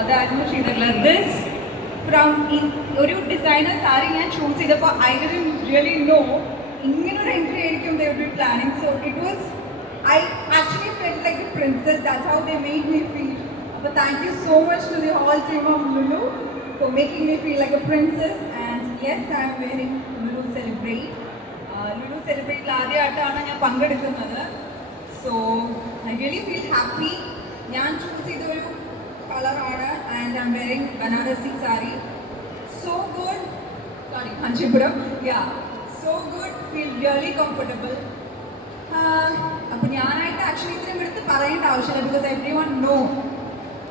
അതായിരുന്നു ചെയ്തിട്ടുള്ളത്. This from ഒരു ഡിസൈനർ സാരി ഞാൻ ചൂസ് ചെയ്തപ്പോൾ ഐ ഡിഡ്ന്റ് റിയലി നോ ഇങ്ങനൊരു എൻട്രി ആയിരിക്കും they would be planning. So it was I actually felt like a princess. That's how they made me feel. But thank you so much to the whole team of Lulu for making me feel like a princess. And yes, I am wearing Lulu Celebrate. Lulu Celebrate ആദ്യമായിട്ടാണ് ഞാൻ പങ്കെടുക്കുന്നത്. So I really feel happy. ഞാൻ choose ചെയ്തൊരു കളറാണ് and I'm wearing Banarasi sari. So good. Sorry, Kanchipuram. Yeah. So good. Feel really comfortable. അപ്പോൾ ഞാനായിട്ട് actually ഇത്രയും എടുത്ത് പറയേണ്ട ആവശ്യമില്ല. ബിക്കോസ് എവ്രി വൺ നോ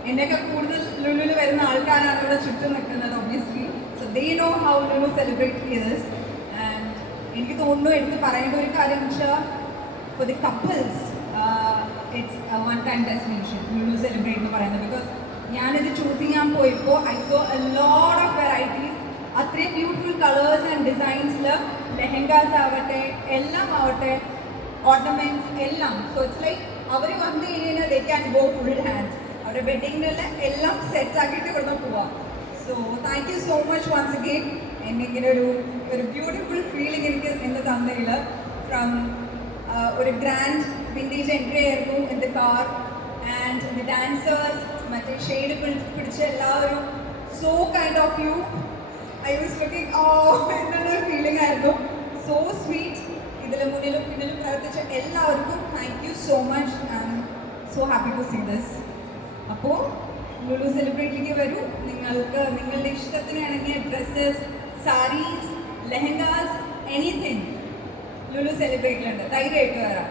എന്നൊക്കെ കൂടുതൽ ലുലുവിൽ വരുന്ന ആൾക്കാരാണ് ഇവിടെ ചുറ്റും നിൽക്കുന്നത് obviously. So they know how Lulu celebrate ചെയ്തസ്. ആൻഡ് എനിക്ക് തോന്നുന്നു എടുത്ത് പറയേണ്ട ഒരു കാര്യം വെച്ചാൽ for the couples it's one time destination Lulu celebrate എന്ന് പറയുന്നത്. ബിക്കോസ് ഞാനിത് ചൂസ് ചെയ്യാൻ പോയപ്പോൾ I saw a lot of varieties. അത്രയും ബ്യൂട്ടിഫുൾ കളേഴ്സ് ആൻഡ് ഡിസൈൻസിൽ ലെഹങ്കാസ് ആവട്ടെ എല്ലാം ആവട്ടെ ഓർണമെന്റ്സ് എല്ലാം. സോ ഇറ്റ്സ് ലൈക്ക് അവർ വന്നു കഴിഞ്ഞാൽ they can go full hand. അവരുടെ വെഡിങ്ങിനെല്ലാം എല്ലാം സെറ്റ് ആക്കിയിട്ട് ഇവിടുന്ന് പോവാം. So thank you so much once again എന്നിങ്ങനെ ഒരു ബ്യൂട്ടിഫുൾ ഫീലിംഗ് എനിക്ക് എന്ന് തന്നതിൽ. ഫ്രം ഒരു ഗ്രാൻഡ് വിൻറ്റേജ് എൻട്രി ആയിരുന്നു in the car and the dancers മറ്റേ ഷെയ്ഡ് പിടിച്ച എല്ലാവരും so kind of you. I was looking എന്നുള്ളൊരു ഫീലിംഗ് ആയിരുന്നു. So sweet. ഇതിൽ മുന്നിലും പിന്നിലും പ്രവർത്തിച്ച എല്ലാവർക്കും thank you so much. I am so happy to see this. അപ്പോൾ ലുലു സെലിബ്രേറ്റിലേക്ക് വരൂ. നിങ്ങൾക്ക് നിങ്ങളുടെ ഇഷ്ടത്തിന് ഇണങ്ങിയ ഡ്രസ്സസ്, സാരീസ്, ലെഹങ്കാസ്, എനിത്തിങ് ലുലു സെലിബ്രേറ്റിലുണ്ട്. ധൈര്യമായിട്ട് വരാം.